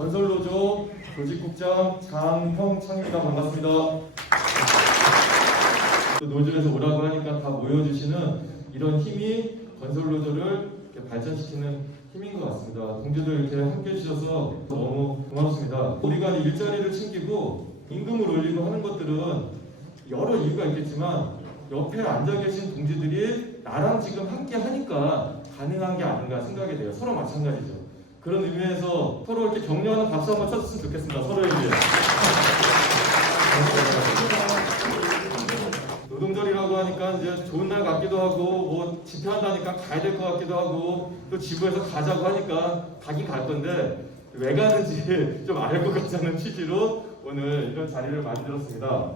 건설노조 조직국장 장형창입니다. 반갑습니다. 또 노조에서 오라고 하니까 다 모여주시는 이런 힘이 건설노조를 발전시키는 힘인 것 같습니다. 동지들 이렇게 함께 해주셔서 너무 고맙습니다. 우리가 일자리를 챙기고 임금을 올리고 하는 것들은 여러 이유가 있겠지만 옆에 앉아 계신 동지들이 나랑 지금 함께 하니까 가능한 게 아닌가 생각이 돼요. 서로 마찬가지죠. 그런 의미에서 서로 이렇게 격려하는 박수 한번 쳐줬으면 좋겠습니다. 서로에게. 노동절이라고 하니까 이제 좋은 날 같기도 하고, 뭐 집회한다니까 가야 될 것 같기도 하고, 또 지부에서 가자고 하니까 가긴 갈 건데 왜 가는지 좀 알 것 같다는 취지로 오늘 이런 자리를 만들었습니다.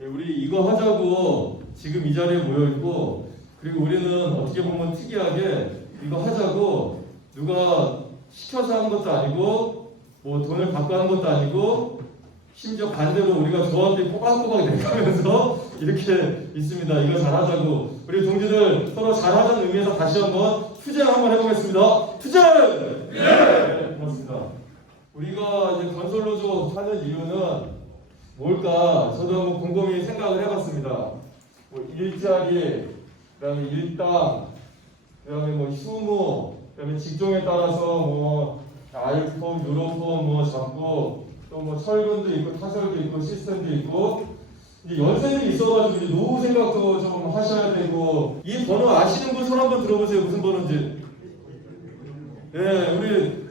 우리 이거 하자고 지금 이 자리에 모여있고, 그리고 우리는 어떻게 보면 특이하게 이거 하자고 누가 시켜서 한 것도 아니고 뭐 돈을 받고 한 것도 아니고 심지어 반대로 우리가 조합비 꼬박꼬박 내가면서 이렇게 있습니다. 이거 잘하자고. 우리 동지들 서로 잘하자는 의미에서 다시 한번 투쟁 한번 해보겠습니다. 투쟁! 네! 고맙습니다. 우리가 이제 건설노조 하는 이유는 뭘까? 저도 한번 곰곰이 생각을 해봤습니다. 뭐 일자리, 그다음에 일당, 그다음에 뭐 휴무, 그다음에 직종에 따라서 뭐 아이폼, 유로폼 뭐 잡고, 또 뭐 철근도 있고 타설도 있고 시스템도 있고, 이제 연세들이 있어가지고 이제 노후 생각도 좀 하셔야 되고. 이 번호 아시는 분 손 한번 들어보세요. 무슨 번호인지. 네, 우리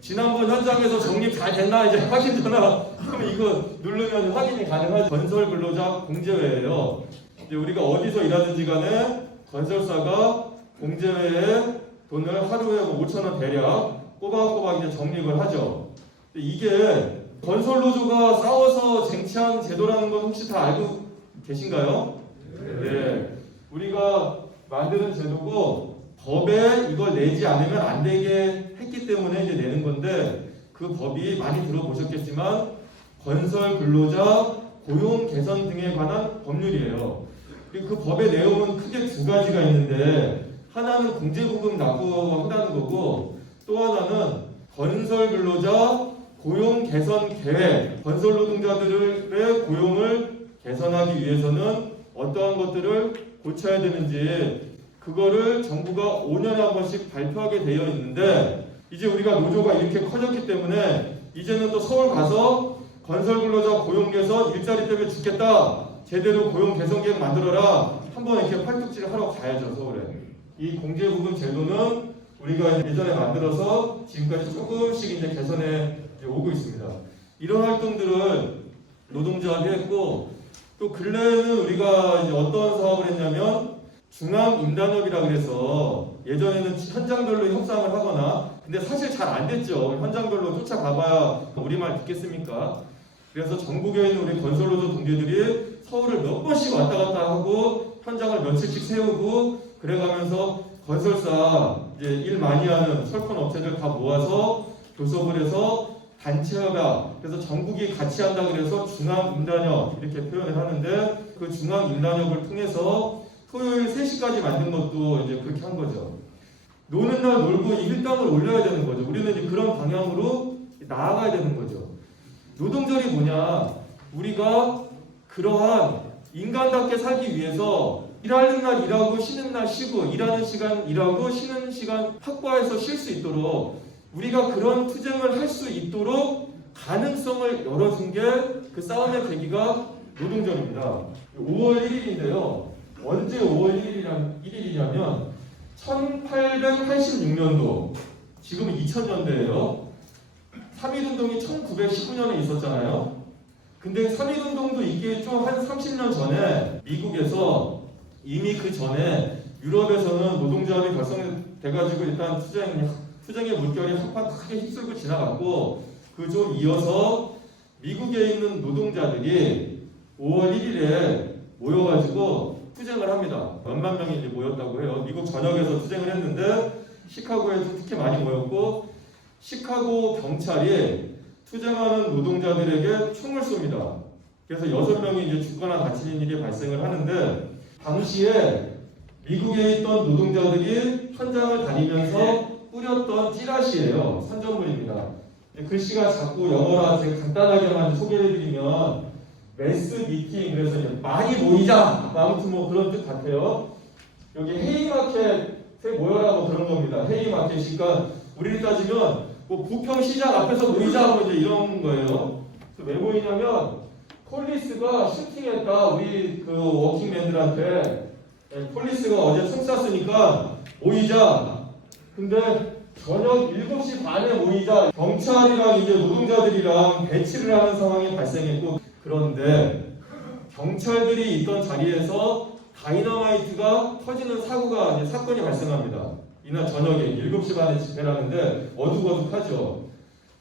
지난번 현장에서 정립 잘 됐나 이제 확인 전화 그러면 이거 누르면 확인이 가능하죠. 건설근로자 공제회예요. 이제 우리가 어디서 일하든지 간에 건설사가 공제회에 돈을 하루에 5,000원 대략 꼬박꼬박 이제 적립을 하죠. 이게 건설노조가 싸워서 쟁취한 제도라는 건 혹시 다 알고 계신가요? 네. 우리가 만드는 제도고 법에 이걸 내지 않으면 안 되게 했기 때문에 이제 내는 건데, 그 법이 많이 들어보셨겠지만 건설 근로자 고용 개선 등에 관한 법률이에요. 그리고 그 법의 내용은 크게 두 가지가 있는데, 하나는 공제부금 납부한다는 거고, 또 하나는 건설 근로자 고용 개선 계획, 건설 노동자들의 고용을 개선하기 위해서는 어떠한 것들을 고쳐야 되는지, 그거를 정부가 5년에 한 번씩 발표하게 되어 있는데, 이제 우리가 노조가 이렇게 커졌기 때문에 이제는 또 서울 가서 건설근로자 고용 개선, 일자리 때문에 죽겠다, 제대로 고용 개선 계획 만들어라, 한번 이렇게 팔뚝질을 하러 가야죠. 서울에. 이 공제부금 제도는 우리가 예전에 만들어서 지금까지 조금씩 이제 개선해 오고 있습니다. 이런 활동들을 노동조합이 했고, 또 근래에는 우리가 이제 어떤 사업을 했냐면 중앙임단협이라 그래서 예전에는 현장별로 협상을 하거나, 근데 사실 잘 안 됐죠. 현장별로 쫓아가봐야 우리말 듣겠습니까? 그래서 전국에 있는 우리 건설노조 동지들이 서울을 몇 번씩 왔다 갔다 하고 현장을 며칠씩 세우고 그래가면서 건설사 이제 일 많이 하는 철권 업체들 다 모아서 교섭을 해서 단체화가, 그래서 전국이 같이 한다 그래서 중앙임단협 이렇게 표현을 하는데, 그 중앙임단협을 통해서 토요일 3시까지 만든 것도 이제 그렇게 한 거죠. 노는 날 놀고 이 일당을 올려야 되는 거죠. 우리는 이제 그런 방향으로 나아가야 되는 거죠. 노동절이 뭐냐? 우리가 그러한 인간답게 살기 위해서 일하는 날 일하고 쉬는 날 쉬고, 일하는 시간 일하고 쉬는 시간 확보해서 쉴 수 있도록, 우리가 그런 투쟁을 할 수 있도록 가능성을 열어준 게 그 싸움의 계기가 노동절입니다. 5월 1일인데요. 언제 5월 1일이냐면 1886년도, 지금은 2000년대예요. 3.1운동이 1919년에 있었잖아요. 근데 3.1운동도 이게 좀 한 30년 전에 미국에서, 이미 그 전에 유럽에서는 노동조합이 결성돼가지고 일단 투쟁의 물결이 한판 크게 휩쓸고 지나갔고, 그 좀 이어서 미국에 있는 노동자들이 5월 1일에 모여가지고 투쟁을 합니다. 몇만 명이 이제 모였다고 해요. 미국 전역에서 투쟁을 했는데 시카고에서 특히 많이 모였고 시카고 경찰이 투쟁하는 노동자들에게 총을 쏩니다. 그래서 6명이 이제 죽거나 다치는 일이 발생을 하는데 당시에 미국에 있던 노동자들이 현장을 다니면서 뿌렸던 찌라시예요. 선전물입니다. 글씨가 자꾸 영어라 제가 간단하게만 소개를 해드리면 매스 미팅, 그래서 이제 많이 모이자, 아무튼 뭐 그런 뜻 같아요. 여기 헤이마켓에 모여라 뭐 그런 겁니다. 헤이마켓이니까 우리를 따지면 뭐 부평시장 앞에서 모이자 뭐 이제 이런 거예요. 왜 모이냐면 폴리스가 슈팅했다 우리 그 워킹맨들한테. 폴리스가 어제 총 쐈으니까 모이자. 근데 저녁 7시 반에 모이자. 경찰이랑 이제 노동자들이랑 배치를 하는 상황이 발생했고, 그런데 경찰들이 있던 자리에서 다이너마이트가 터지는 사건이 발생합니다. 이날 저녁에 7시 반에 집회를 하는데 어둑어둑하죠.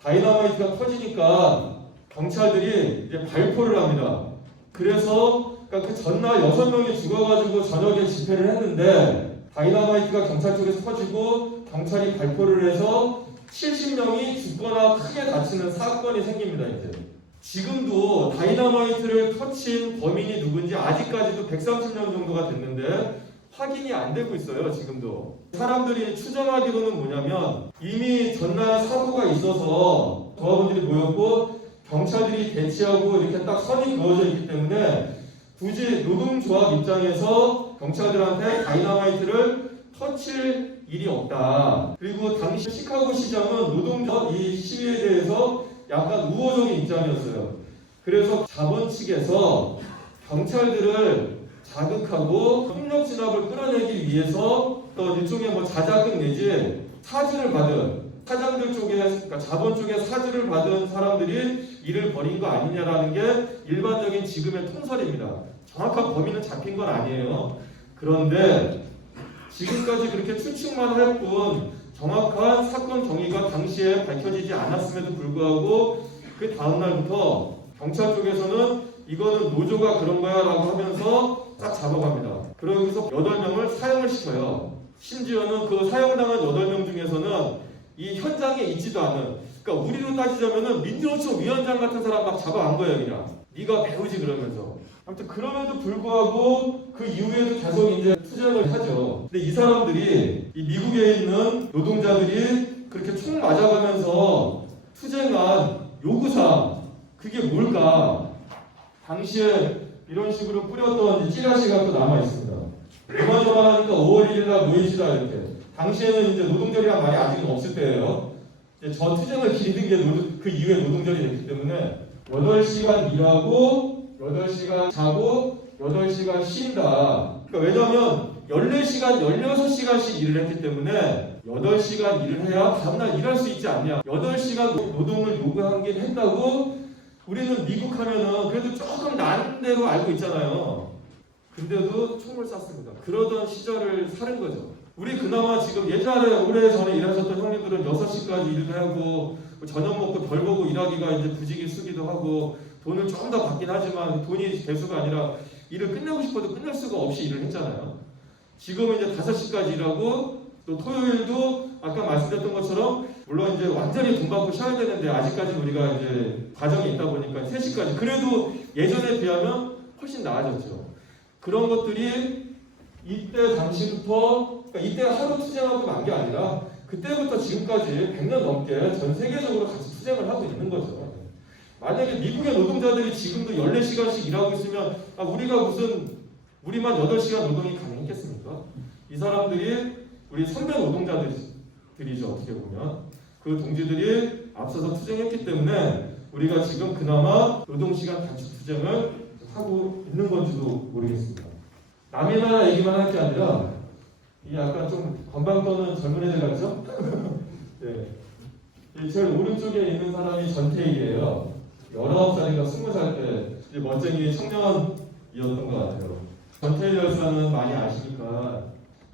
다이너마이트가 터지니까 경찰들이 이제 발포를 합니다. 그래서 그러니까 그 전날 6명이 죽어가지고 저녁에 집회를 했는데 다이너마이트가 경찰 쪽에서 터지고 경찰이 발포를 해서 70명이 죽거나 크게 다치는 사건이 생깁니다. 이제 지금도 다이너마이트를 터친 범인이 누군지 아직까지도 130명 정도가 됐는데 확인이 안 되고 있어요. 지금도 사람들이 추정하기로는 뭐냐면 이미 전날 사고가 있어서 조합원들이 모였고 경찰들이 대치하고 이렇게 딱 선이 그어져 있기 때문에 굳이 노동조합 입장에서 경찰들한테 다이너마이트를 터칠 일이 없다. 그리고 당시 시카고 시장은 노동조합 이 시위에 대해서 약간 우호적인 입장이었어요. 그래서 자본 측에서 경찰들을 자극하고 폭력 진압을 끌어내기 위해서 또 일종의 뭐 자자금 내지 사주를 받은 사장들 쪽에, 그러니까 자본 쪽에 사주를 받은 사람들이 일을 벌인 거 아니냐라는 게 일반적인 지금의 통설입니다. 정확한 범인은 잡힌 건 아니에요. 그런데 지금까지 그렇게 추측만 할 뿐 정확한 사건 경위가 당시에 밝혀지지 않았음에도 불구하고 그 다음날부터 경찰 쪽에서는 이거는 노조가 그런 거야 라고 하면서 딱 잡아갑니다. 그러면서 8명을 사형을 시켜요. 심지어는 그 사형당한 8명 중에서는 이 현장에 있지도 않은, 그러니까 우리로 따지자면은 민주노총 위원장 같은 사람 막 잡아간 거예요. 그냥 네가 배우지 그러면서. 아무튼 그럼에도 불구하고 그 이후에도 계속 이제 투쟁을 하죠. 근데 이 사람들이 이 미국에 있는 노동자들이 그렇게 총 맞아가면서 투쟁한 요구사항 그게 뭘까? 당시에 이런 식으로 뿌렸던 찌라시가 또 남아 있습니다. 그만저만 하니까 5월 1일 날 모이시다 이렇게. 당시에는 이제 노동절이란 말이 아직은 없을 때예요. 이제 저 투쟁을 기리는 게 그 이후에 노동절이 됐기 때문에 8시간 일하고 8시간 자고 8시간 쉰다. 그러니까 왜냐하면 14시간, 16시간씩 일을 했기 때문에 8시간 일을 해야 다음날 일할 수 있지 않냐. 8시간 노동을 요구하긴 했다고 우리는 미국 하면은 그래도 조금 나은 대로 알고 있잖아요. 근데도 총을 쐈습니다. 그러던 시절을 사는 거죠. 우리 그나마 지금 예전에 오래전에 일하셨던 형님들은 6시까지 일도 하고 저녁 먹고 별 보고 일하기가 이제 부지기수기도 하고 돈을 조금 더 받긴 하지만 돈이 대수가 아니라 일을 끝내고 싶어도 끝낼 수가 없이 일을 했잖아요. 지금은 이제 5시까지 일하고 또 토요일도 아까 말씀드렸던 것처럼 물론 이제 완전히 돈 받고 쉬어야 되는데 아직까지 우리가 이제 과정이 있다 보니까 3시까지 그래도 예전에 비하면 훨씬 나아졌죠. 그런 것들이 이때 당시부터 그러니까 이때 하루 투쟁하고 만 게 아니라 그때부터 지금까지 100년 넘게 전 세계적으로 같이 투쟁을 하고 있는 거죠. 만약에 미국의 노동자들이 지금도 14시간씩 일하고 있으면 우리만 8시간 노동이 가능했겠습니까? 이 사람들이 우리 선배 노동자들이죠. 어떻게 보면 그 동지들이 앞서서 투쟁했기 때문에 우리가 지금 그나마 노동시간 단축 투쟁을 하고 있는 건지도 모르겠습니다. 남의 나라 얘기만 할 게 아니라 이 약간 좀 건방 떠는 젊은 애들 같죠? 네. 제일 오른쪽에 있는 사람이 전태일이에요. 19살인가 20살 때 멋쟁이 청년이었던 것 같아요. 전태일 열사는 많이 아시니까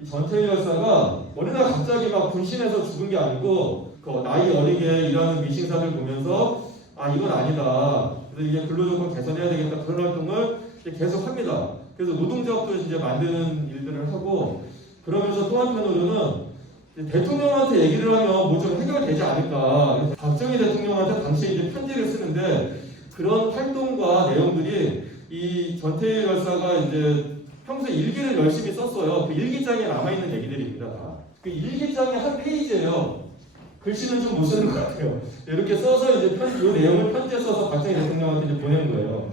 이 전태일 열사가 어느 날 갑자기 막 분신해서 죽은 게 아니고 그 나이 어리게 일하는 미싱사들 보면서 아 이건 아니다. 그래서 이게 근로조건 개선해야 되겠다 그런 활동을 계속 합니다. 그래서 노동조합도 이제 만드는 일들을 하고 그러면서 또 한편으로는 대통령한테 얘기를 하면 뭐 좀 해결되지 않을까. 그래서 박정희 대통령한테 당시에 이제 편지를 쓰는데 그런 활동과 내용들이 이 전태일 열사가 이제 평소에 일기를 열심히 썼어요. 그 일기장에 남아있는 얘기들입니다. 다. 그 일기장에 한 페이지예요. 글씨는 좀 못 쓰는 것 같아요. 이렇게 써서 이제 이 내용을 편지에 써서 박정희 대통령한테 이제 보낸 거예요.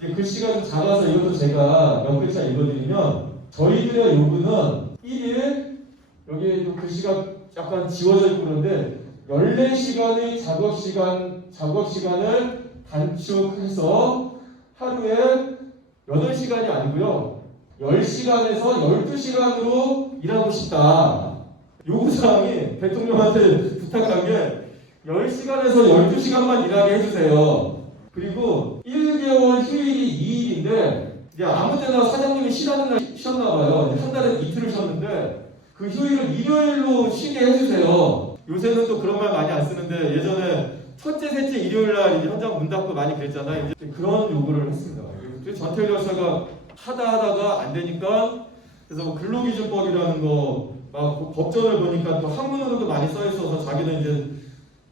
글씨가 좀 작아서 이것도 제가 몇 글자 읽어드리면 저희들의 요구는 1일 여기 글씨가 약간 지워져 있고 그런데 14시간의 작업시간을 단축해서 하루에 8시간이 아니고요 10시간에서 12시간으로 일하고 싶다. 요구사항이 대통령한테 부탁한 게 10시간에서 12시간만 일하게 해주세요. 그리고 1개월 휴일이 2일인데 이제 아무 때나 사장님이 쉬라는 날 쉬었나 봐요. 한 달에 이틀을 쉬었는데 그 휴일을 일요일로 쉬게 해주세요. 요새는 또 그런 말 많이 안 쓰는데 예전에 첫째, 셋째, 일요일 날 이제 현장 문 닫고 많이 그랬잖아요. 이제 그런 요구를 했습니다. 전태일 열사가 하다가 안 되니까 그래서 뭐 근로기준법이라는 거 막 법전을 보니까 또 한문으로도 많이 써 있어서 자기는 이제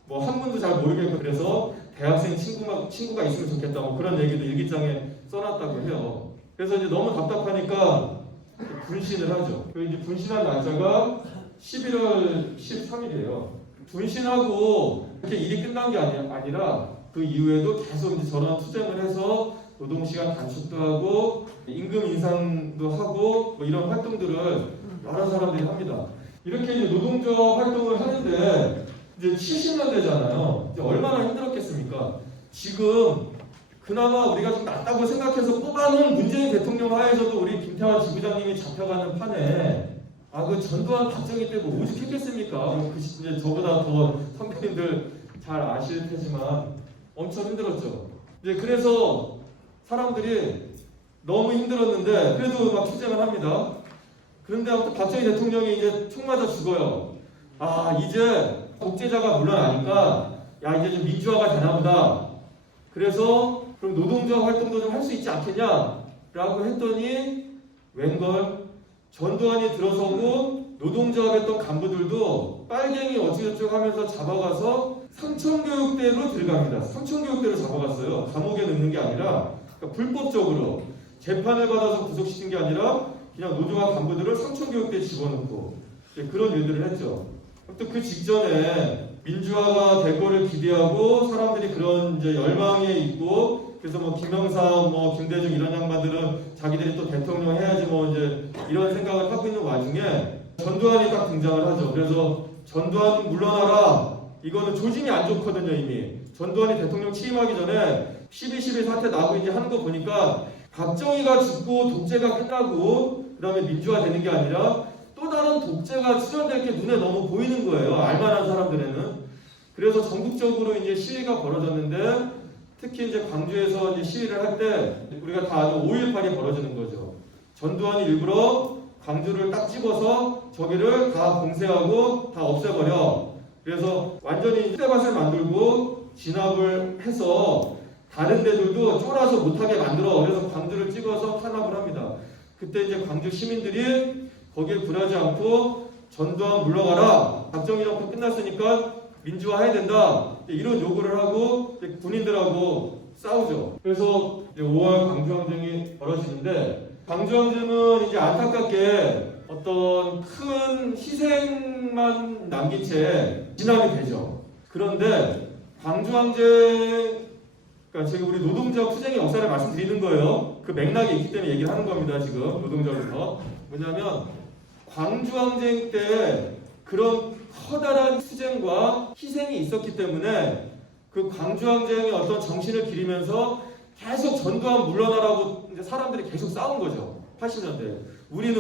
뭐 한문도 잘 모르겠고 그래서 대학생 친구가 있으면 좋겠다 뭐 그런 얘기도 일기장에 써놨다고 해요. 그래서 이제 너무 답답하니까 분신을 하죠. 그 이제 분신한 날짜가 11월 13일이에요. 분신하고 이렇게 일이 끝난 게 아니라 그 이후에도 계속 이제 저런 투쟁을 해서 노동시간 단축도 하고 임금 인상도 하고 뭐 이런 활동들을 여러 사람들이 합니다. 이렇게 이제 노동조합 활동을 하는데 이제 70년대잖아요. 이제 얼마나 힘들었겠습니까? 지금 그나마 우리가 좀 낫다고 생각해서 뽑아놓은 문재인 대통령 하에서도 우리 김태환 지부장님이 잡혀가는 판에 그 전두환 박정희 때 뭐 오죽했겠습니까? 이제 저보다 더 선배님들 잘 아실 테지만 엄청 힘들었죠. 이제 그래서 사람들이 너무 힘들었는데 그래도 막 투쟁을 합니다. 그런데 아무튼 박정희 대통령이 이제 총 맞아 죽어요. 이제 독재자가 물러나니까 이제 좀 민주화가 되나 보다. 그래서 그럼 노동조합 활동도 좀 할 수 있지 않겠냐라고 했더니 웬걸 전두환이 들어서고 노동조합 했던 간부들도 빨갱이 어찌어쩌고 하면서 잡아가서 상청교육대로 들어갑니다. 상청교육대로 잡아갔어요. 감옥에 넣는 게 아니라 그러니까 불법적으로 재판을 받아서 구속시킨 게 아니라 그냥 노조와 간부들을 상청교육대에 집어넣고 그런 일들을 했죠. 또 그 직전에 민주화가 될 거를 기대하고 사람들이 그런 이제 열망에 있고 그래서 뭐 김영삼, 뭐 김대중 이런 양반들은 자기들이 또 대통령 해야지 뭐 이제 이런 생각을 하고 있는 와중에 전두환이 딱 등장을 하죠. 그래서 전두환 물러나라. 이거는 조짐이 안 좋거든요 이미. 전두환이 대통령 취임하기 전에 12.12 사태 나고 이제 하는 거 보니까 박정희가 죽고 독재가 끝나고 그 다음에 민주화 되는 게 아니라 또 다른 독재가 출현될 게 눈에 너무 보이는 거예요. 알만한 사람들에는. 그래서 전국적으로 이제 시위가 벌어졌는데 특히 이제 광주에서 이제 시위를 할 때 우리가 다 아는 5.18이 벌어지는 거죠. 전두환이 일부러 광주를 딱 집어서 저기를 다 봉쇄하고 다 없애버려. 그래서 완전히 흑대밭을 만들고 진압을 해서 다른 데들도 쫄아서 못하게 만들어. 그래서 광주를 찍어서 탄압을 합니다. 그때 이제 광주 시민들이 거기에 굴하지 않고 전두환 물러가라. 박정희 정권 끝났으니까 민주화해야 된다. 이런 요구를 하고 군인들하고 싸우죠. 그래서 이제 5월 광주항쟁이 벌어지는데 광주항쟁은 이제 안타깝게 어떤 큰 희생만 남긴 채 진압이 되죠. 그런데 광주항쟁 그러니까 지금 우리 노동조합 투쟁의 역사를 말씀드리는 거예요. 그 맥락이 있기 때문에 얘기를 하는 겁니다. 지금 노동조합에서. 뭐냐면 광주항쟁 때 그런 커다란 투쟁과 희생이 있었기 때문에 그 광주항쟁의 어떤 정신을 기리면서 계속 전두환 물러나라고 이제 사람들이 계속 싸운 거죠. 80년대. 우리는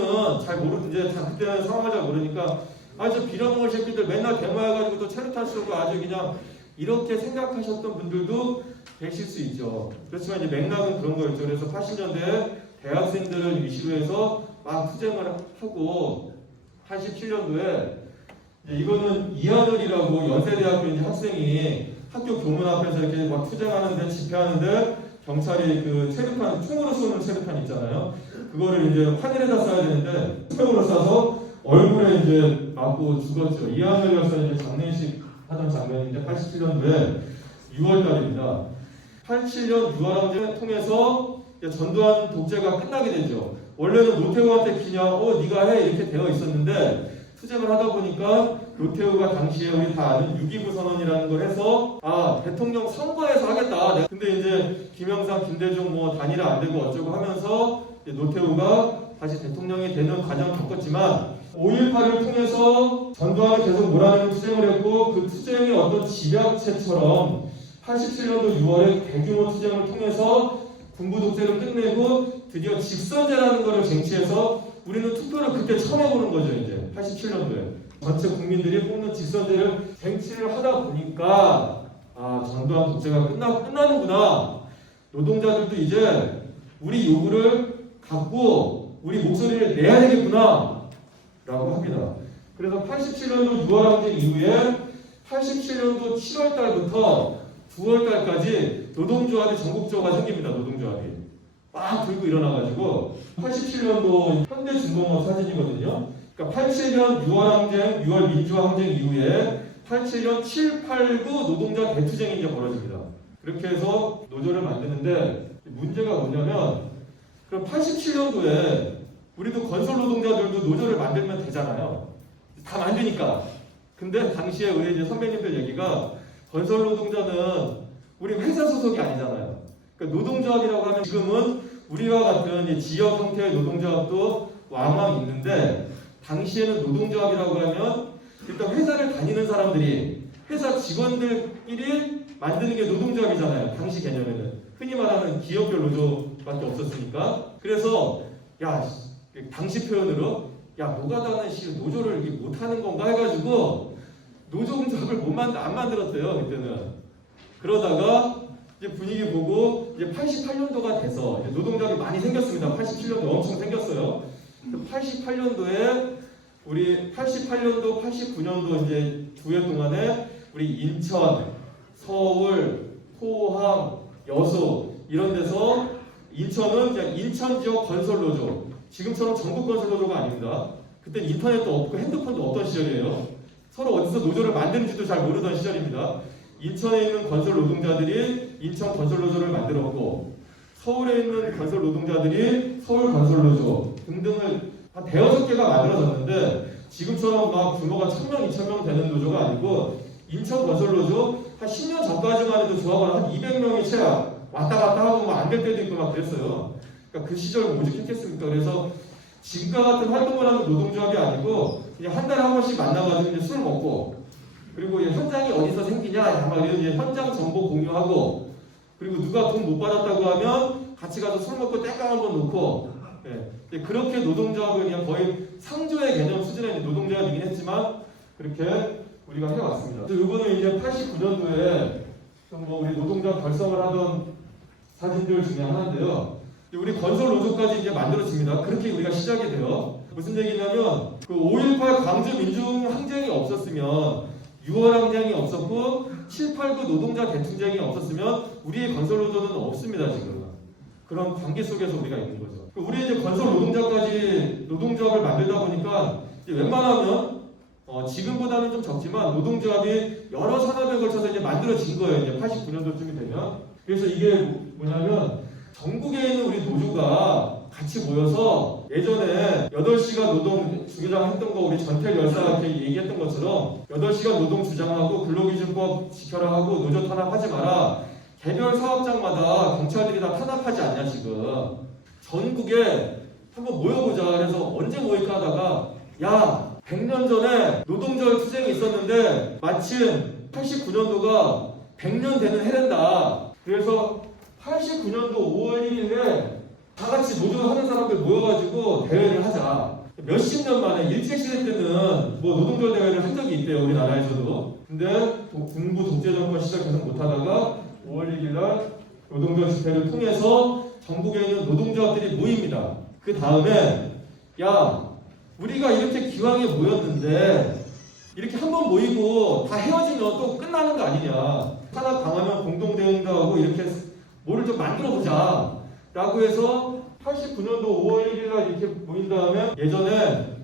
잘 이제 그때는 상황을 잘 모르니까 저 빌어먹을 새끼들 맨날 데모해가지고 또 체류탄 쏘고 아주 그냥 이렇게 생각하셨던 분들도 계실 수 있죠. 그렇지만 이제 맥락은 그런 거였죠. 그래서 80년대에 대학생들을 이슈로 해서 막 투쟁을 하고 87년도에 이거는 이하늘이라고 연세대학교 이제 학생이 학교 교문 앞에서 이렇게 막 투쟁하는데 집회하는데 경찰이 그 체류탄 총으로 쏘는 체류탄 있잖아요. 그거를 이제 환일에다 써야 되는데 스펙으로 싸서 얼굴에 이제 맞고 죽었죠. 이한열 열사는 이제 장례식 하던 장면인데 87년도에 6월달입니다. 87년 6월 항쟁을 통해서 전두환 독재가 끝나게 되죠. 원래는 노태우한테 그냥 네가 해 이렇게 되어 있었는데 투쟁을 하다 보니까 노태우가 당시에 우리 다 아는 6.29 선언이라는 걸 해서 대통령 선거에서 하겠다. 근데 이제 김영삼, 김대중 뭐 단일화 안 되고 어쩌고 하면서 노태우가 다시 대통령이 되는 과정을 겪었지만 5.18을 통해서 전두환을 계속 몰아내는 투쟁을 했고 그 투쟁이 어떤 집약체처럼 87년도 6월에 대규모 투쟁을 통해서 군부 독재를 끝내고 드디어 직선제라는 것을 쟁취해서 우리는 투표를 그때 처음 해보는 거죠. 이제 87년도에 전체 국민들이 뽑는 직선제를 쟁취를 하다 보니까 전두환 독재가 끝나는구나. 노동자들도 이제 우리 요구를 갖고 우리 목소리를 내야 되겠구나 라고 합니다. 그래서 87년도 6월 항쟁 이후에 87년도 7월 달부터 9월 달까지 노동조합이 전국조가 생깁니다. 노동조합이 막 들고 일어나가지고 87년도 현대중공업 사진이거든요. 그러니까 87년 6월 항쟁, 6월 민주항쟁 이후에 87년 7, 8, 9 노동자 대투쟁이 이제 벌어집니다. 그렇게 해서 노조를 만드는데 문제가 뭐냐면 그럼 87년도에 우리도 건설 노동자들도 노조를 만들면 되잖아요. 다 만드니까. 근데 당시에 우리 이제 선배님들 얘기가 건설 노동자는 우리 회사 소속이 아니잖아요. 그러니까 노동조합이라고 하면 지금은 우리와 같은 지역 형태의 노동조합도 왕왕 있는데 당시에는 노동조합이라고 하면 일단 회사를 다니는 사람들이 회사 직원들끼리 만드는 게 노동조합이잖아요. 당시 개념에는 흔히 말하는 기업별 노조밖에 없었으니까. 그래서 당시 표현으로 노가다는 노조를 못하는 건가 해가지고 노동조합을 안 만들었대요. 그때는. 그러다가 이제 분위기 보고 이제 88년도가 돼서 이제 노동조합이 많이 생겼습니다. 87년도 엄청 생겼어요. 88년도에 우리 88년도, 89년도 이제 두 해 동안에 우리 인천, 서울, 포항, 여수 이런 데서 인천은 그냥 인천 지역 건설 노조. 지금처럼 전국 건설 노조가 아닙니다. 그때 인터넷도 없고 핸드폰도 없던 시절이에요. 서로 어디서 노조를 만드는지도 잘 모르던 시절입니다. 인천에 있는 건설 노동자들이 인천 건설 노조를 만들었고 서울에 있는 건설 노동자들이 서울 건설 노조 등등을 한 대여섯 개가 만들어졌는데 지금처럼 막 규모가 1000명, 2000명 되는 노조가 아니고 인천 건설 노조 한 10년 전까지만 해도 조합원 한 200명이 채 왔다 갔다 하고 안 될 때도 있고 막 그랬어요. 그러니까 그 시절 오죽했겠습니까? 그래서 지금과 같은 활동을 하는 노동조합이 아니고 그냥 한 달에 한 번씩 만나가지고 이제 술 먹고 그리고 현장이 어디서 생기냐 막 이런 현장 정보 공유하고 그리고 누가 돈 못 받았다고 하면 같이 가서 술 먹고 땡깡 한번 놓고 그렇게 노동조합을 그냥 거의 상조의 개념 수준의 노동조합이긴 했지만 그렇게 우리가 해왔습니다. 이거는 이제 89년도에 우리 노동조합 결성을 하던 사진들 중에 하나인데요. 우리 건설 노조까지 이제 만들어집니다. 그렇게 우리가 시작이 돼요. 무슨 얘기냐면 그 5.18 광주 민중 항쟁이 없었으면 6월 항쟁이 없었고 7, 8, 9 노동자 대투쟁이 없었으면 우리의 건설 노조는 없습니다. 지금 그런 관계 속에서 우리가 있는 거죠. 우리 이제 건설 노동자까지 노동조합을 만들다 보니까 이제 웬만하면 지금보다는 좀 적지만 노동조합이 여러 산업에 걸쳐서 이제 만들어진 거예요. 이제 89년도쯤이 되면. 그래서 이게 뭐냐면 전국에 있는 우리 노조가 같이 모여서 예전에 8시간 노동 주장했던 거 우리 전태일 열사가 이렇게 얘기했던 것처럼 8시간 노동 주장하고 근로기준법 지켜라 하고 노조 탄압하지 마라. 개별 사업장마다 경찰들이 다 탄압하지 않냐 지금. 전국에 한번 모여보자. 그래서 언제 모일까 하다가 100년 전에 노동절 투쟁이 있었는데 마침 89년도가 100년 되는 해랜다. 그래서 89년도 5월 1일에 다 같이 노조하는 사람들 모여가지고 대회를 하자. 몇십 년 만에 일제시대 때는 노동절 대회를 한 적이 있대요. 우리나라에서도. 근데 군부 독재 정권 시절 계속 못하다가 5월 1일 날 노동절 집회를 통해서 전국에 있는 노동조합들이 모입니다. 그 다음에 우리가 이렇게 기왕에 모였는데 이렇게 한번 모이고 다 헤어지면 또 끝나는 거 아니냐. 하나 강하면 공동대응도 하고 이렇게 뭐를 좀 만들어보자 라고 해서 89년도 5월 1일 날 이렇게 모인 다음에 예전에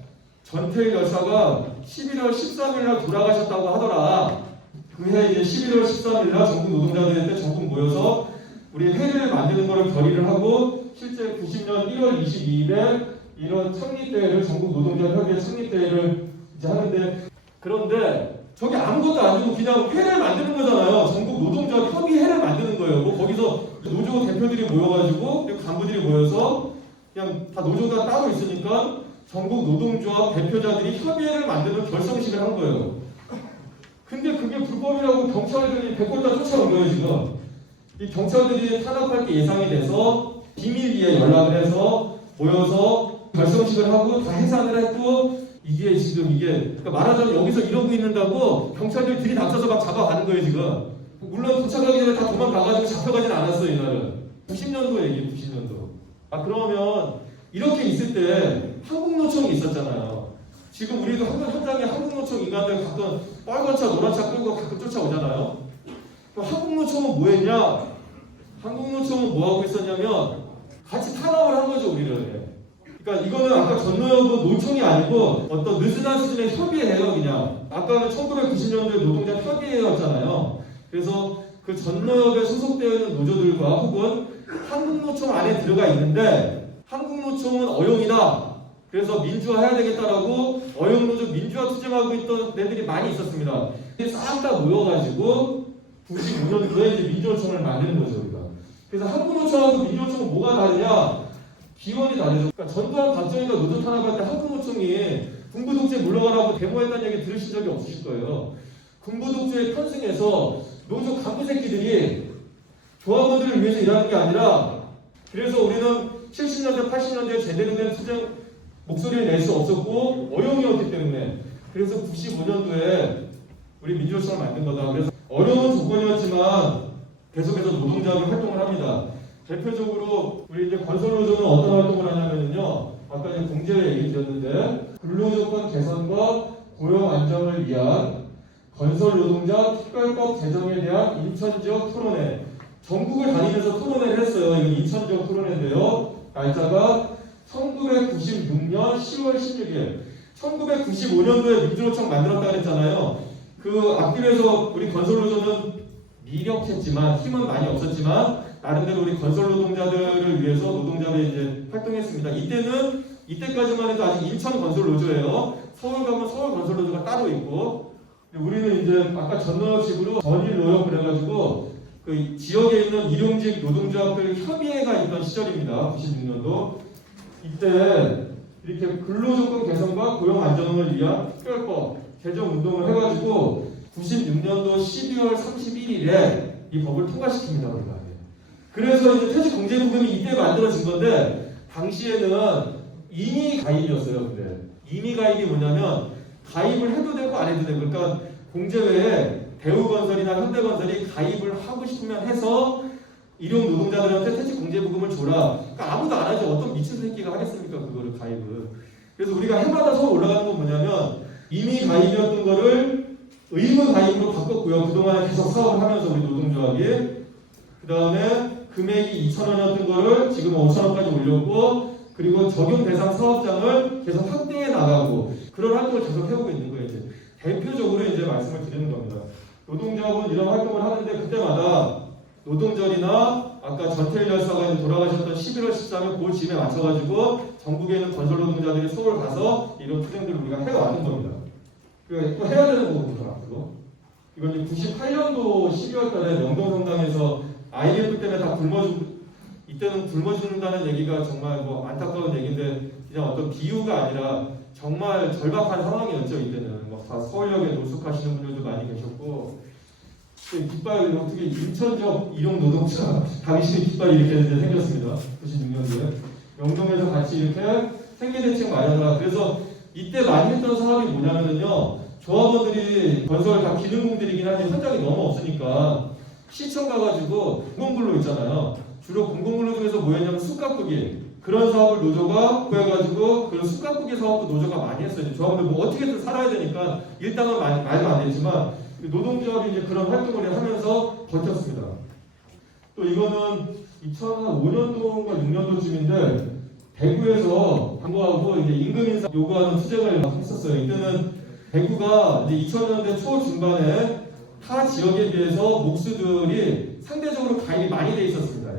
전태일 열사가 11월 13일 날 돌아가셨다고 하더라. 그해 이제 11월 13일 날 전국 노동자들한테 전국 모여서 우리 회를 만드는 거를 결의를 하고 실제 90년 1월 22일에 이런 창립대회를 전국 노동자협의회 창립대회를 이제 하는데, 그런데 저게 아무것도 아니고 그냥 회를 만드는 거잖아요. 전국 노동자 협의회를 만드는 거예요. 뭐 거기서 노조 대표들이 모여가지고 그리고 간부들이 모여서 그냥 다 노조가 따로 있으니까 전국 노동조합 대표자들이 협의회를 만드는 결성식을 한 거예요. 근데 그게 불법이라고 경찰들이 배꼽 다 쫓아온 거예요 지금. 이 경찰들이 탄압할 게 예상이 돼서 비밀리에 연락을 해서 모여서 결성식을 하고 다 해산을 했고, 이게 지금 그러니까 말하자면 여기서 이러고 있는다고 경찰들이 들이닥쳐서 막 잡아가는 거예요 지금. 물론 도착하기 전에 다 도망가가지고 잡혀가진 않았어요 이날은. 90년도 얘기예요 90년도. 그러면 이렇게 있을 때 한국노총이 있었잖아요. 지금 우리도 현장에 한국노총 인간들 가끔 빨간 차 노란 차 끌고 가끔 쫓아오잖아요. 그럼 한국노총은 뭐 했냐? 한국노총은 뭐 하고 있었냐면 같이 탄압을 한 거죠 우리를. 그러니까 이거는 아까 전노협은 노총이 아니고 어떤 느슨한 수준의 협의회예요 그냥. 아까는 1990년도에 노동자 협의회였잖아요. 그래서 그 전노협에 소속되어 있는 노조들과 혹은 한국노총 안에 들어가 있는데, 한국노총은 어용이다. 그래서 민주화해야 되겠다라고 어용노조 민주화 투쟁하고 있던 애들이 많이 있었습니다. 싹 다 모여가지고 95년도에 이제 민주노총을 만드는 거죠 우리가. 그래서 한국노총하고 민주노총은 뭐가 다르냐? 기원이 다르죠. 그러니까 전두환 박정희가 노조 탄압할 때 한국노총이 군부독재 물러가라고 데모했다는 얘기 들으신 적이 없으실 거예요. 군부독재에 편승해서 노조 간부 새끼들이 조합원들을 위해서 일하는 게 아니라, 그래서 우리는 70년대 80년대에 제대로 된 투쟁 목소리를 낼 수 없었고 어용이었기 때문에, 그래서 95년도에 우리 민주노총을 만든 거다. 그래서 어려운 조건이었지만 계속해서 노동자가 활동을 합니다. 대표적으로 우리 이제 건설노조는 어떤 활동을 하냐면요, 아까 이제 공제회 얘기 드렸는데, 근로조건 개선과 고용 안정을 위한 건설노동자 특별법 제정에 대한 인천지역 토론회, 전국을 다니면서 토론회를 했어요. 이거 인천지역 토론회인데요, 날짜가 1996년 10월 16일. 1995년도에 민주노총 만들었다 그랬잖아요. 그 앞길에서 우리 건설노조는 미력했지만, 힘은 많이 없었지만 나름대로 우리 건설 노동자들을 위해서 노동자들이 이제 활동했습니다. 이때까지만 해도 아직 인천 건설 노조예요. 서울 가면 서울 건설 노조가 따로 있고, 우리는 이제 아까 전노협식으로 전일 노협 그래가지고 그 지역에 있는 일용직 노동조합들 협의회가 있던 시절입니다. 96년도. 이때 이렇게 근로조건 개선과 고용 안정을 위한 특별법 개정 운동을 해가지고 96년도 12월 31일에 이 법을 통과시킵니다 우리가. 그래서 이제 퇴직공제부금이 이때 만들어진 건데, 당시에는 임의 가입이었어요. 근데 임의 가입이 뭐냐면 가입을 해도 되고 안 해도 되고, 그러니까 공제회에 대우건설이나 현대건설이 가입을 하고 싶으면 해서 일용 노동자들한테 퇴직공제부금을 줘라. 그러니까 아무도 안 하죠. 어떤 미친 새끼가 하겠습니까 그거를 가입을. 그래서 우리가 해마다 서로 올라가는 건 뭐냐면 임의 가입이었던 거를 의무 가입으로 바꿨고요. 그동안 계속 사업을 하면서 우리 노동조합이. 그 다음에 금액이 2,000원이었던 거를 지금 5,000원까지 올렸고, 그리고 적용 대상 사업장을 계속 확대해 나가고, 그런 활동을 계속 해오고 있는 거예요. 이제 대표적으로 이제 말씀을 드리는 겁니다. 노동조합은 이런 활동을 하는데, 그때마다 노동절이나 아까 전태일 열사가 돌아가셨던 11월 13일 그 즈음에 맞춰가지고 전국에 있는 건설 노동자들이 서울 가서 이런 투쟁들을 우리가 해왔는 겁니다. 또 해야 되는 거거든요. 앞으로. 이건 이제 98년도 12월 달에 명동성당에서 IMF 때문에 다 이때는 굶어 죽는다는 얘기가 정말 뭐 안타까운 얘기인데, 그냥 어떤 비유가 아니라 정말 절박한 상황이었죠. 이때는 다 서울역에 노숙하시는 분들도 많이 계셨고, 깃발 어떻게 인천적 일용 노동자 당시 깃발이 이렇게 생겼습니다. 96년도에 명동에서 같이 이렇게 생계대책 마련하라. 그래서 이때 많이 했던 사업이 뭐냐면요, 조합원들이 건설 다 기능공들이긴 한데 현장이 너무 없으니까 시청 가가지고 공공근로 있잖아요. 주로 공공근로 중에서 뭐였냐면 숯가꾸기, 그런 사업을 노조가 구해가지고 그런 숯가꾸기 사업도 노조가 많이 했어요. 조합원들 뭐 어떻게든 살아야 되니까 일당은 말도 안 됐지만 노동조합이 이제 그런 활동을 하면서 버텼습니다. 또 이거는 2005년도인가 6년도쯤인데 대구에서 당구하고 이제 임금 인상 요구하는 투쟁을 했었어요. 이때는 대구가 이제 2000년대 초 중반에 타 지역에 비해서 목수들이 상대적으로 가입이 많이 돼 있었습니다.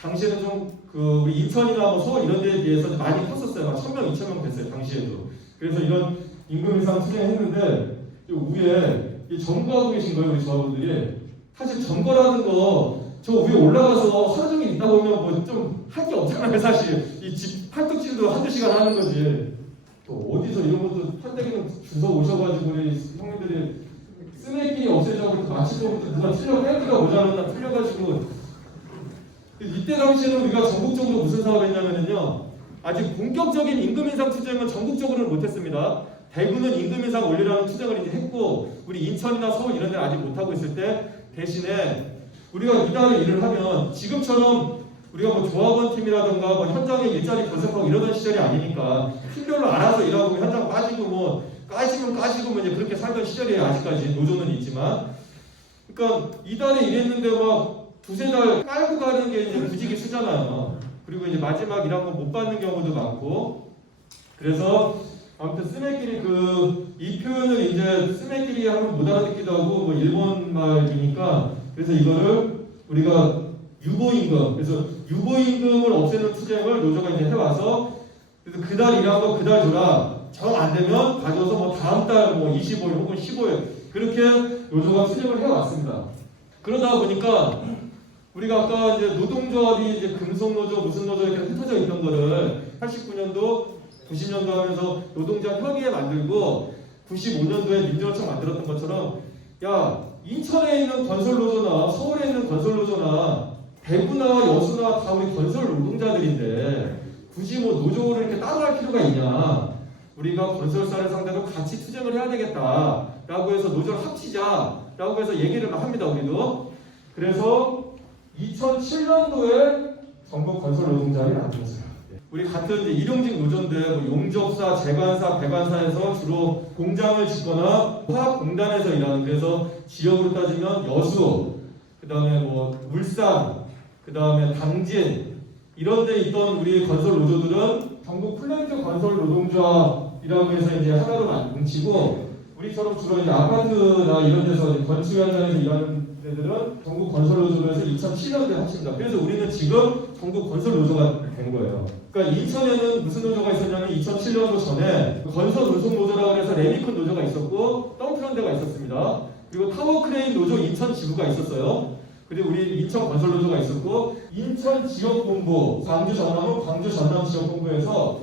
당시에는 좀 우리 인천이나 뭐 서울 이런 데에 비해서 많이 컸었어요. 막 1000명, 2000명 됐어요. 당시에도. 그래서 이런 임금 인상 투쟁했는데 위에 이 점거하고 계신 거예요, 우리 조합원들이. 사실 점거라는 거 저 위에 올라가서 하루 종일 있다 보면 뭐 좀 할 게 없잖아요, 사실. 이 집 팔뚝질도 한두 시간 하는 거지. 또 어디서 이런 것도 판때기는 주워 오셔가지고 우리 형님들이 쓰레기 없애자고 마치도부터 누가 틀려 뺄기가 모자랐나 틀려가지고. 이때 당시에는 우리가 전국적으로 무슨 사업을 했냐면요, 아직 본격적인 임금 인상 투쟁은 전국적으로는 못했습니다. 대구는 임금 인상 올리라는 투쟁을 이제 했고, 우리 인천이나 서울 이런 데는 아직 못하고 있을 때 대신에 우리가 이달에 일을 하면 지금처럼 우리가 뭐 조합원 팀이라든가 뭐 현장에 일자리 분석하고 이러던 시절이 아니니까 팀별로 알아서 일하고 현장 빠지고 뭐 까지고 뭐 이제 그렇게 살던 시절이에요. 아직까지 노조는 있지만. 그러니까 이달에 일했는데 막 두세 달 깔고 가는 게 이제 부지기 수잖아요. 그리고 이제 마지막 일한 거 못 받는 경우도 많고. 그래서 아무튼 스매끼리 이 표현을 이제 스매끼리 하면 못 알아듣기도 하고 뭐 일본 말이니까 그래서 이거를 우리가 유보임금, 그래서 유보임금을 없애는 투쟁을 노조가 이제 해와서 그래서 그달 일한 거 그달 줘라. 정 안 되면 가져서 뭐 다음 달 뭐 25일 혹은 15일 그렇게 노조가 투쟁을 해왔습니다. 그러다 보니까 우리가 아까 이제 노동조합이 이제 금속노조 무슨 노조 이렇게 흩어져 있던 거를 89년도 90년도 하면서 노동조합 협의회 만들고 95년도에 민주노총 만들었던 것처럼 야 인천에 있는 건설노조나 서울에 있는 건설노조나 대구나 여수나 다 우리 건설 노동자들인데 굳이 뭐 노조를 이렇게 따로 할 필요가 있냐. 우리가 건설사를 상대로 같이 투쟁을 해야 되겠다 라고 해서 노조를 합치자 라고 해서 얘기를 합니다. 우리도. 그래서 2007년도에 전국 건설 노동자를 만들었어요. 우리 같은 이제 일용직 노조인데 뭐 용접사, 재관사, 배관사에서 주로 공장을 짓거나 화학공단에서 일하는, 그래서 지역으로 따지면 여수, 그 다음에 뭐 울산, 그 다음에 당진 이런 데 있던 우리 건설 노조들은 전국 플랜트 건설 노동조합이라고 해서 이제 하나로 뭉치고, 우리처럼 주로 이제 아파트나 이런 데서 건축 현장에서 일하는 애들은 전국 건설 노조에서 2007년도에 합칩니다. 그래서 우리는 지금 전국 건설 노조가 된 거예요. 그러니까 인천에는 무슨 노조가 있었냐면 2007년도 전에 건설 노동 노조라고 해서 레미콘 노조가 있었고 덤프런대가 있었습니다. 그리고 타워크레인 노조 인천 지부가 있었어요. 그리고 우리 인천 건설 노조가 있었고, 인천 지역본부, 광주 전남은 광주 전남 지역본부에서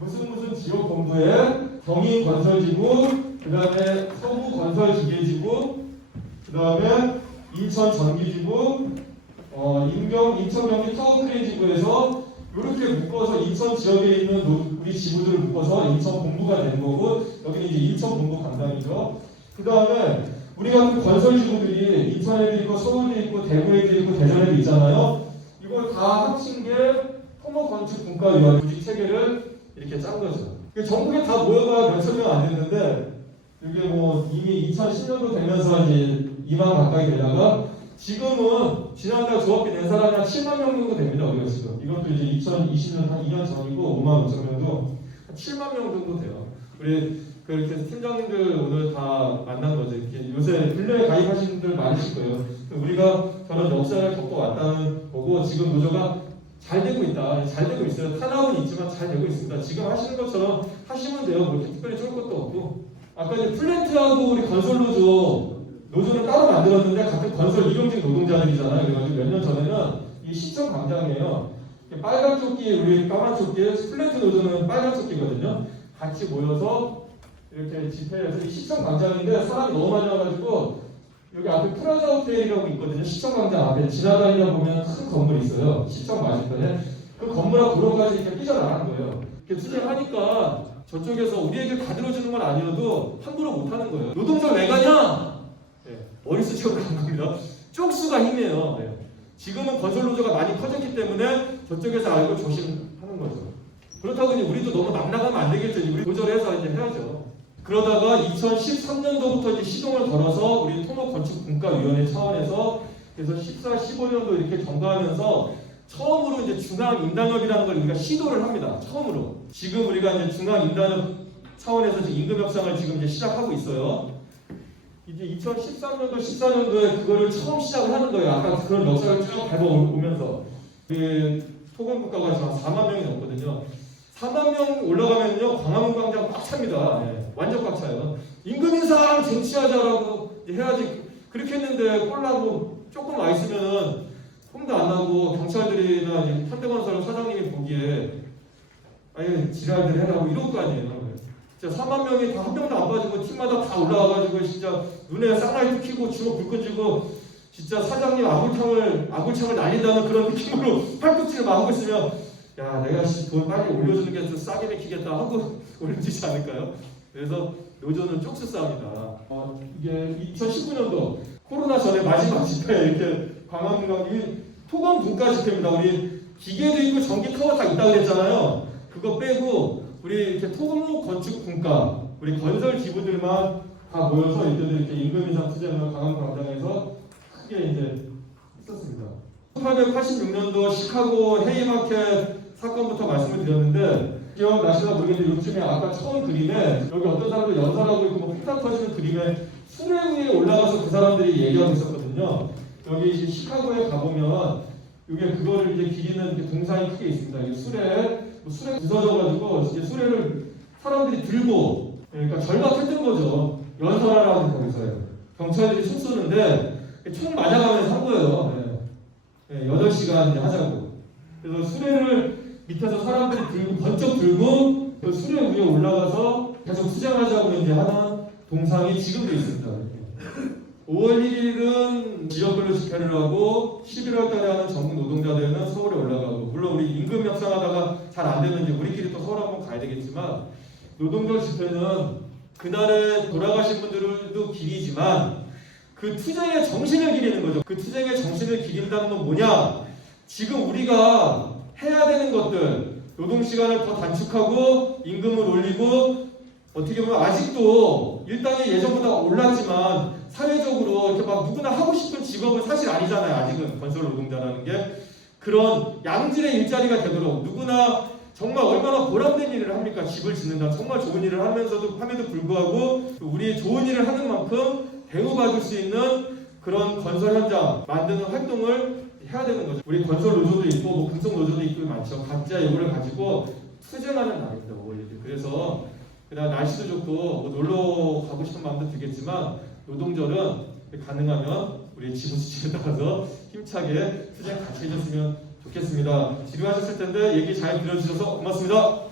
무슨 지역본부에 경인 건설지구, 그 다음에 서부 건설기계지구, 그 다음에 인천 전기지구, 인천 경기 타워크레인 지구에서 이렇게 묶어서 인천 지역에 있는 우리 지구들을 묶어서 인천 본부가 된 거고, 여기는 이제 인천 본부 담당이죠. 그 다음에 우리가 그 건설 지구들이 인천에도 있고 서울에도 있고 대구에도 있고 대전에도 있잖아요. 이걸 다 합친 게 토목건축분과위원회 조직 체계를 이렇게 짠 거죠. 전국에 다 모여가 몇천 명 안 됐는데 이게 뭐 이미 2010년도 되면서 이제 2만 가까이 되다가 지금은 지난달 조합비 낸 사람이 한 7만 명 정도 됩니다. 우리가 지금 이것도 이제 2020년 한 2년 전이고 5만 5천 명도 한 7만 명 정도 돼요. 우리 그렇게 팀장님들 오늘 다 만난 거죠. 이렇게 요새 근래에 가입하신 분들 많으실 거예요. 우리가 저런 역사를 겪어왔다는 거고, 지금 노조가 잘 되고 있다. 잘 되고 있어요. 탄압은 있지만 잘 되고 있습니다. 지금 하시는 것처럼 하시면 돼요. 뭐 특별히 좋을 것도 없고. 아까 이제 플랜트하고 우리 건설 노조는 따로 만들었는데 같은 건설 일용직 노동자들이잖아요. 그래가지고 몇 년 전에는 이 시청 광장이에요. 빨간 조끼, 우리 까만 조끼, 플랜트 노조는 빨간 조끼거든요. 같이 모여서 이렇게 집회에서 이 시청 광장인데 사람이 너무 많이 와가지고 여기 앞에 프라자 호텔이라고 있거든요. 시청 광장 앞에 지나다니다 보면 큰 건물이 있어요. 시청 맞은편에 그 건물 앞 도로까지 이렇게 삐져나간 거예요. 이렇게 투쟁하니까 저쪽에서 우리에게 가들어주는 건 아니어도 함부로 못하는 거예요. 노동자 왜 가냐? 네, 머릿수적으로 간 겁니다. 쪽수가 힘이에요. 네. 지금은 건설 노조가 많이 커졌기 때문에 저쪽에서 알고 조심하는 거죠. 그렇다고 이제 우리도 너무 막 나가면 안 되겠죠. 우리 조절해서 이제 해야죠. 그러다가 2013년도부터 이제 시동을 걸어서 우리 토목건축분과위원회 차원에서 그래서 14, 15년도 이렇게 점거하면서 처음으로 이제 중앙임단협이라는 걸 우리가 시도를 합니다. 처음으로. 지금 우리가 이제 중앙임단협 차원에서 지금 임금 협상을 지금 이제 시작하고 있어요. 이제 2013년도, 14년도에 그거를 처음 시작을 하는 거예요. 아까 그런 역사를 쭉 밟아오면서. 그 토건국가가 지금 4만 명이 넘거든요. 4만 명 올라가면요, 광화문 광장 꽉 찹니다. 네, 완전 꽉 차요. 임금 인상 쟁취하자라고 이제 해야지. 그렇게 했는데 꼴라고 조금 와 있으면은 홈도 안 나고 경찰들이나 이제 현대건설 사장님이 보기에 아예 지랄들 해라고 이럴 거 아니에요. 진짜 4만 명이 다 한 명도 안 빠지고 팀마다 다 올라와가지고 진짜 눈에 쌍라이트 켜고 주먹 불 끈지고 진짜 사장님 아굴창을 날린다는 그런 느낌으로 팔꿈치를 막 하고 있으면 야 내가 돈 빨리 올려주는 게 더 싸게 맥히겠다 하고 올려주지 않을까요? 그래서 노조는 쪽수 싸움이다. 이게 2019년도 코로나 전에 마지막 집회 이렇게 광화문과 토건 분과 집회입니다. 우리 기계도 있고 전기 타워 다 있다고 그랬잖아요. 그거 빼고 우리 이렇게 토목 건축 분과 우리 건설 기부들만 다 모여서 이때도 이렇게 임금 인상 투쟁을 광화문 광장에서 크게 이제 했었습니다. 1886년도 시카고 헤이마켓 사건부터 말씀을 드렸는데 기억나시나 모르겠는데 요즘에 아까 처음 그림에 여기 어떤 사람들 연설하고 있고 뭐 폭탄 터지는 그림에 수레 위에 올라가서 그 사람들이 얘기하고 있었거든요. 여기 이제 시카고에 가보면 이게 그거를 이제 기리는 이렇게 동상이 크게 있습니다. 이 수레 부서져가지고 이제 수레를 사람들이 들고 그러니까 절박했던 거죠. 연설하라고 거기서요. 경찰들이 총 쏘는데 총 맞아가면서 한 거예요. 네. 8시간 이제 하자고. 그래서 수레를 밑에서 사람들이 들고 번쩍 들고 그 수레 위에 올라가서 계속 투쟁하자고 이제 하는 동상이 지금도 있습니다. 5월 1일은 지역별로 집회를 하고 11월 달에 하는 전국 노동자대회는 서울에 올라가고 물론 우리 임금 협상하다가 잘 안 되면 이제 우리끼리 또 서울 한번 가야 되겠지만 노동절 집회는 그날에 돌아가신 분들도 기리지만 그 투쟁의 정신을 기리는 거죠. 그 투쟁의 정신을 기린다는 건 뭐냐? 지금 우리가 해야 되는 것들 노동시간을 더 단축하고 임금을 올리고 어떻게 보면 아직도 일당이 예전보다 올랐지만 사회적으로 이렇게 막 누구나 하고 싶은 직업은 사실 아니잖아요. 아직은 건설 노동자라는 게 그런 양질의 일자리가 되도록 누구나 정말 얼마나 보람된 일을 합니까? 집을 짓는다. 정말 좋은 일을 함에도 불구하고 우리 좋은 일을 하는 만큼 대우받을 수 있는 그런 건설 현장 만드는 활동을 해야 되는 거죠. 우리 건설 노조도 있고 뭐 금속 노조도 있고 많죠. 각자 요구를 가지고 투쟁하는 날입니다. 5월 1일. 그래서 그냥 날씨도 좋고 뭐 놀러 가고 싶은 마음도 들겠지만 노동절은 가능하면 우리 지구 수칙에 따라서 힘차게 투쟁 같이 해줬으면 좋겠습니다. 지루하셨을 텐데 얘기 잘 들어주셔서 고맙습니다.